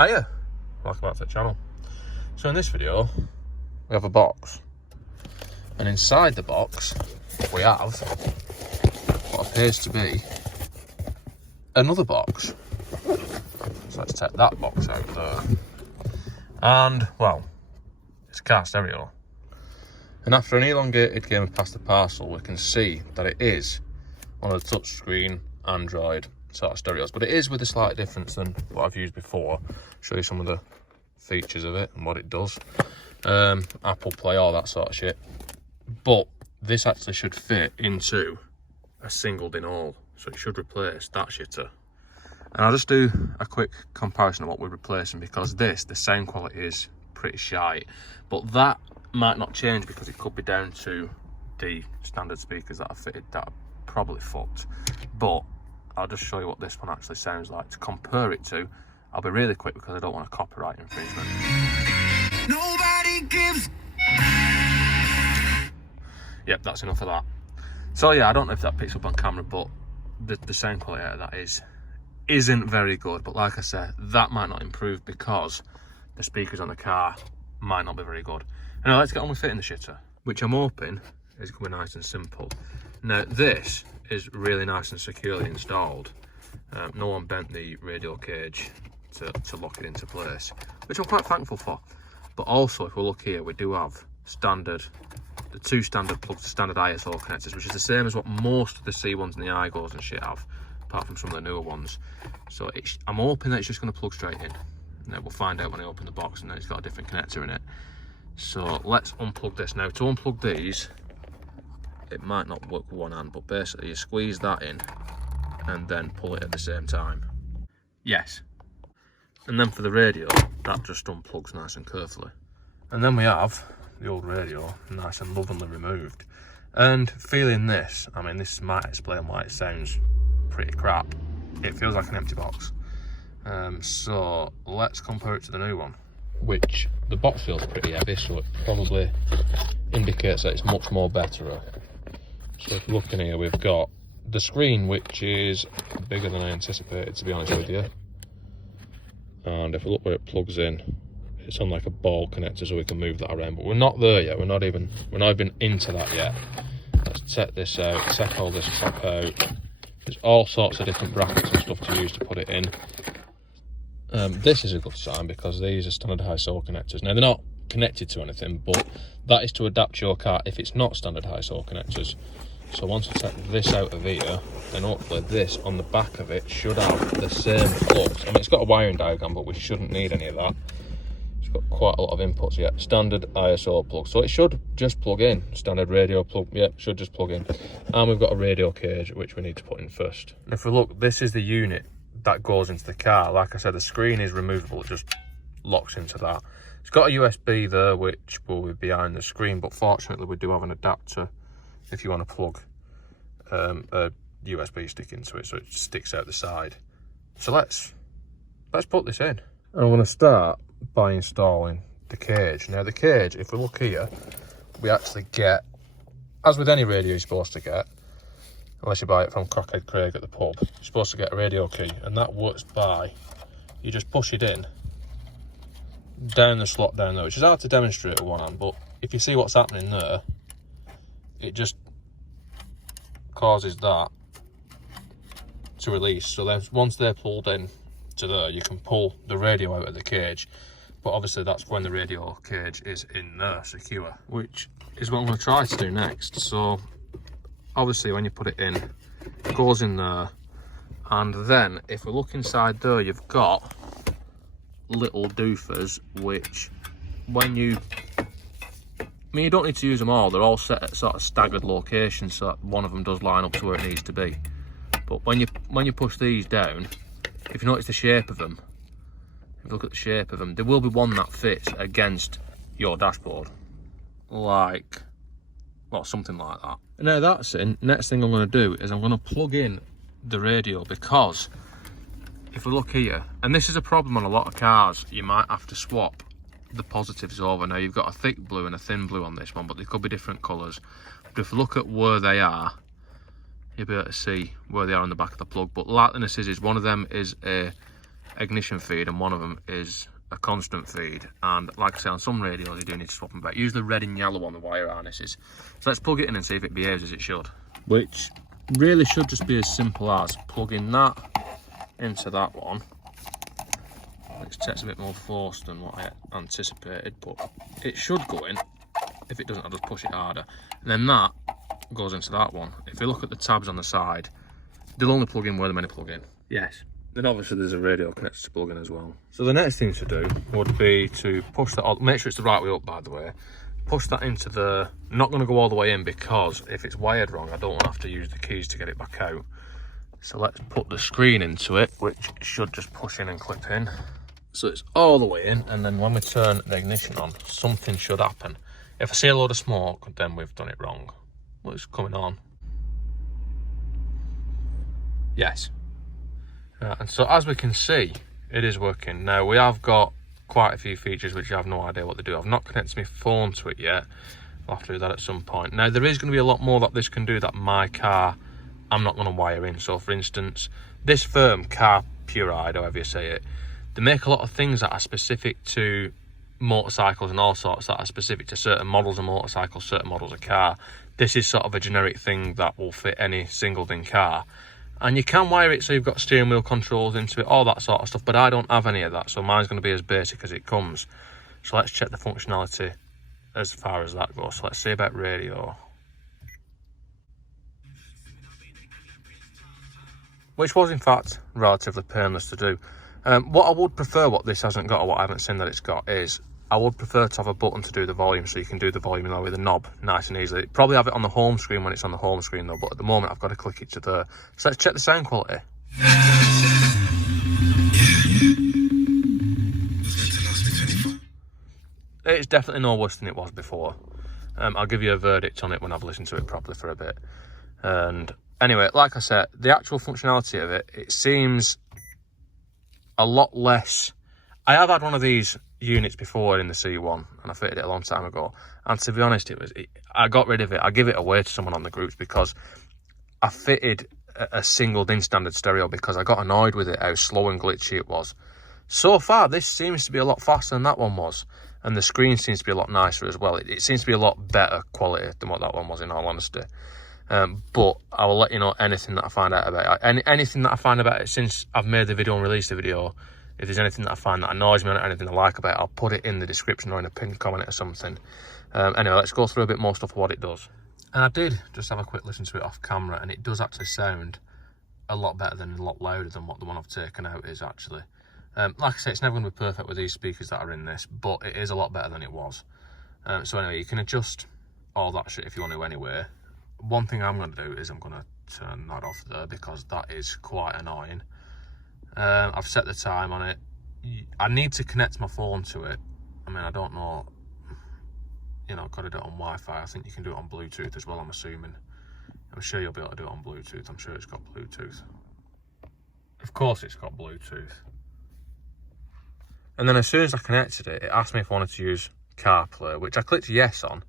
Hiya, welcome back to the channel. So in this video, we have a box. And inside the box, we have what appears to be another box. So let's take that box out there. And, well, it's a car stereo. And after an elongated game of Pass the Parcel, we can see that it is one of the touchscreen Android sort of stereos, but it is with a slight difference than what I've used before. Show you some of the features of it and what it does. Apple Play, all that sort of shit. But this actually should fit into a single DIN all, so it should replace that shitter. And I'll just do a quick comparison of what we're replacing, because the sound quality is pretty shite, but that might not change because it could be down to the standard speakers that are fitted that are probably fucked. But I'll just show you what this one actually sounds like to compare it to. I'll be really quick because I don't want a copyright infringement. Nobody gives. Yep, that's enough of that. So yeah, I don't know if that picks up on camera, but the sound quality out of that isn't very good. But like I said, that might not improve because the speakers on the car might not be very good. Now let's get on with fitting the shitter, which I'm hoping is going to be nice and simple. Now this is really nice and securely installed. No one bent the radial cage to lock it into place, which I'm quite thankful for. But also, if we look here, we do have the two standard plugs, the standard ISO connectors, which is the same as what most of the C1s and the iGos and shit have, apart from some of the newer ones. So I'm hoping that it's just going to plug straight in. Now we'll find out when I open the box, and then it's got a different connector in it. So let's unplug this. Now to unplug these, it might not work with one hand, but basically you squeeze that in and then pull it at the same time. Yes. And then for the radio, that just unplugs nice and carefully. And then we have the old radio, nice and lovingly removed. And feeling this, I mean, this might explain why it sounds pretty crap. It feels like an empty box. So let's compare it to the new one, which the box feels pretty heavy, so it probably indicates that it's much more better. So if you look in here, we've got the screen, which is bigger than I anticipated, to be honest with you. And if we look where it plugs in, it's on like a ball connector, so we can move that around. But we're not there yet. We're not even into that yet. Let's take this out, take all this top out. There's all sorts of different brackets and stuff to use to put it in. This is a good sign because these are standard ISO connectors. Now they're not connected to anything, but that is to adapt your car if it's not standard ISO connectors. So once I take this out of here, then hopefully this on the back of it should have the same flux. I mean, it's got a wiring diagram, but we shouldn't need any of that. It's got quite a lot of inputs yet. Standard ISO plug, so it should just plug in. Standard radio plug, yeah, should just plug in. And we've got a radio cage, which we need to put in first. And if we look, this is the unit that goes into the car. Like I said, the screen is removable, it just locks into that. It's got a USB there, which will be behind the screen, but fortunately we do have an adapter if you want to plug a USB stick into it, so it sticks out the side. So let's put this in. I'm going to start by installing the cage. Now the cage, if we look here, we actually get, as with any radio you're supposed to get, unless you buy it from Crockhead Craig at the pub, you're supposed to get a radio key, and that works by, you just push it in, down the slot down there, which is hard to demonstrate with one hand, but if you see what's happening there, it just causes that to release. So then once they're pulled in to there, you can pull the radio out of the cage, but obviously that's when the radio cage is in there secure, which is what I'm going to try to do next. So obviously when you put it in, it goes in there, and then if we look inside there, you've got little doofers, which when you, I mean, you don't need to use them all, they're all set at sort of staggered locations, so that one of them does line up to where it needs to be. But when you push these down, if you notice the shape of them, if you look at the shape of them, there will be one that fits against your dashboard, like, well, something like that. And now that's in, next thing I'm going to do is I'm going to plug in the radio, because if we look here, and this is a problem on a lot of cars, you might have to swap the positives over. Now you've got a thick blue and a thin blue on this one, but they could be different colours. But if you look at where they are, you'll be able to see where they are on the back of the plug. But likeliness is one of them is a ignition feed and one of them is a constant feed, and like I say, on some radios you do need to swap them back. Usually red and yellow on the wire harnesses. So let's plug it in and see if it behaves as it should, which really should just be as simple as plugging that into that one, which takes a bit more force than what I anticipated, but it should go in. If it doesn't, I'll just push it harder, and then that goes into that one. If you look at the tabs on the side, they'll only plug in where they're meant to plug in. Yes. Then obviously there's a radio connected to plug in as well. So the next thing to do would be to push that, make sure it's the right way up by the way, push that into the, not going to go all the way in because if it's wired wrong I don't want to have to use the keys to get it back out. So let's put the screen into it, which should just push in and clip in. So it's all the way in, and then when we turn the ignition on, something should happen. If I see a load of smoke, then we've done it wrong. Well, it's coming on. Yes. And so as we can see, it is working. Now we have got quite a few features which I have no idea what they do. I've not connected my phone to it yet. I'll have to do that at some point. Now there is going to be a lot more that this can do that my car I'm not going to wire in. So for instance, this firm, Carpuride, however you say it, they make a lot of things that are specific to motorcycles and all sorts that are specific to certain models of motorcycles, certain models of car. This is sort of a generic thing that will fit any single din car. And you can wire it so you've got steering wheel controls into it, all that sort of stuff, but I don't have any of that, so mine's going to be as basic as it comes. So let's check the functionality as far as that goes. So let's see about radio. Which was in fact relatively painless to do. What I would prefer, what this hasn't got or what I haven't seen that it's got, is I would prefer to have a button to do the volume, so you can do the volume now with a knob nice and easily. Probably have it on the home screen when it's on the home screen though, but at the moment I've got to click it to there. So let's check the sound quality. It's definitely no worse than it was before. I'll give you a verdict on it when I've listened to it properly for a bit. And anyway, like I said, the actual functionality of it, it seems a lot less. I have had one of these units before in the C1 and I fitted it a long time ago, and to be honest I got rid of it. I give it away to someone on the groups because I fitted a single DIN standard stereo because I got annoyed with it, how slow and glitchy it was. So far this seems to be a lot faster than that one was, and the screen seems to be a lot nicer as well. It seems to be a lot better quality than what that one was, in all honesty. But I will let you know anything that I find out about it. Anything that I find about it since I've made the video and released the video. If there's anything that I find that annoys me or anything I like about it, I'll put it in the description or in a pinned comment or something. Anyway, let's go through a bit more stuff of what it does. And I did just have a quick listen to it off camera, and it does actually sound a lot better than, a lot louder than what the one I've taken out is actually. Like I say, it's never going to be perfect with these speakers that are in this, but it is a lot better than it was. So anyway, you can adjust all that shit if you want to anyway. One thing I'm going to do is I'm going to turn that off there because that is quite annoying. I've set the time on it. I need to connect my phone to it. I mean, I don't know, you know, got to do it on Wi-Fi. I think you can do it on Bluetooth as well, I'm assuming. I'm sure you'll be able to do it on Bluetooth. I'm sure it's got Bluetooth. Of course it's got Bluetooth. And then as soon as I connected it, it asked me if I wanted to use CarPlay, which I clicked yes on.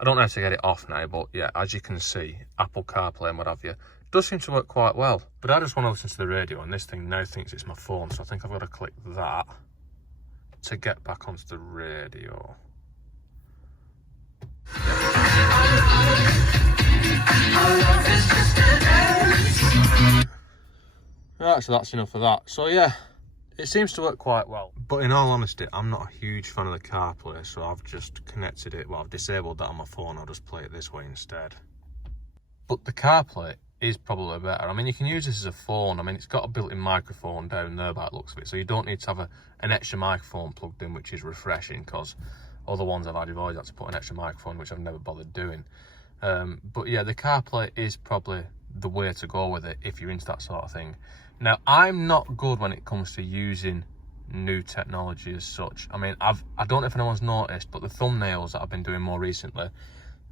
I don't know how to get it off now, but yeah, as you can see, Apple CarPlay and what have you, does seem to work quite well. But I just want to listen to the radio, and this thing now thinks it's my phone, so I think I've got to click that to get back onto the radio. Right, so that's enough of that. So yeah, it seems to work quite well. But in all honesty, I'm not a huge fan of the CarPlay, so I've just connected it. Well, I've disabled that on my phone. I'll just play it this way instead. But the CarPlay is probably better. I mean, you can use this as a phone. I mean, it's got a built-in microphone down there by the looks of it, so you don't need to have an extra microphone plugged in, which is refreshing, because other ones I've had, you've always had to put an extra microphone, which I've never bothered doing. But yeah, the CarPlay is probably the way to go with it if you're into that sort of thing. Now, I'm not good when it comes to using new technology as such. I mean, I don't know if anyone's noticed, but the thumbnails that I've been doing more recently,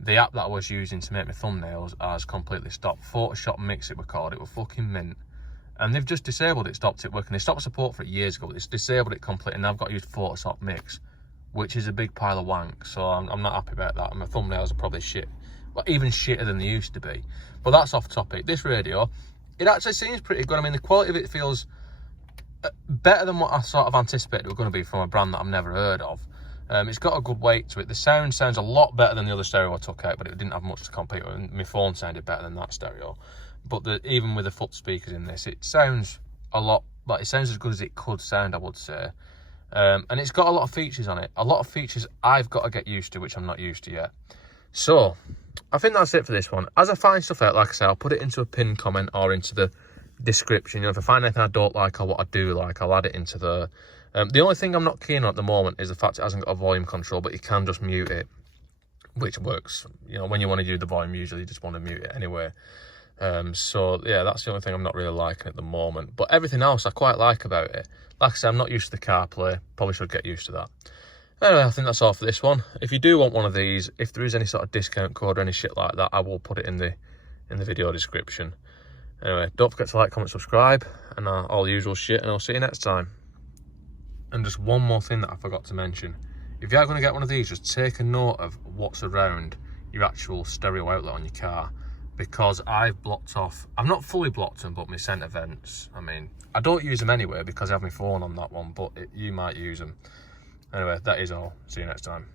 the app that I was using to make my thumbnails has completely stopped. Photoshop Mix it were called, it was fucking mint. And they've just disabled it, stopped it working. They stopped support for it years ago, but it's disabled it completely, and now I've got to use Photoshop Mix, which is a big pile of wank, so I'm not happy about that. And my thumbnails are probably shit, well, even shitter than they used to be. But that's off topic. This radio, it actually seems pretty good. I mean, the quality of it feels better than what I sort of anticipated it was going to be from a brand that I've never heard of. It's got a good weight to it. The sound sounds a lot better than the other stereo I took out, but it didn't have much to compete with. My phone sounded better than that stereo. But even with the foot speakers in this, it sounds a lot, like it sounds as good as it could sound, I would say. And it's got a lot of features on it. A lot of features I've got to get used to, which I'm not used to yet. So, I think that's it for this one. As I find stuff out, like I say, I'll put it into a pinned comment or into the description. You know, if I find anything I don't like or what I do like, I'll add it into the... the only thing I'm not keen on at the moment is the fact it hasn't got a volume control, but you can just mute it, which works. You know, when you want to use the volume, usually you just want to mute it anyway. So, yeah, that's the only thing I'm not really liking at the moment. But everything else I quite like about it. Like I said, I'm not used to the CarPlay. Probably should get used to that. Anyway, I think that's all for this one. If you do want one of these, if there is any sort of discount code or any shit like that, I will put it in the video description. Anyway, don't forget to like, comment, subscribe, and all the usual shit, and I'll see you next time. And just one more thing that I forgot to mention. If you are going to get one of these, just take a note of what's around your actual stereo outlet on your car, because I've blocked off, I've not fully blocked them, but my centre vents, I mean, I don't use them anyway because I have my phone on that one, but you might use them. Anyway, that is all. See you next time.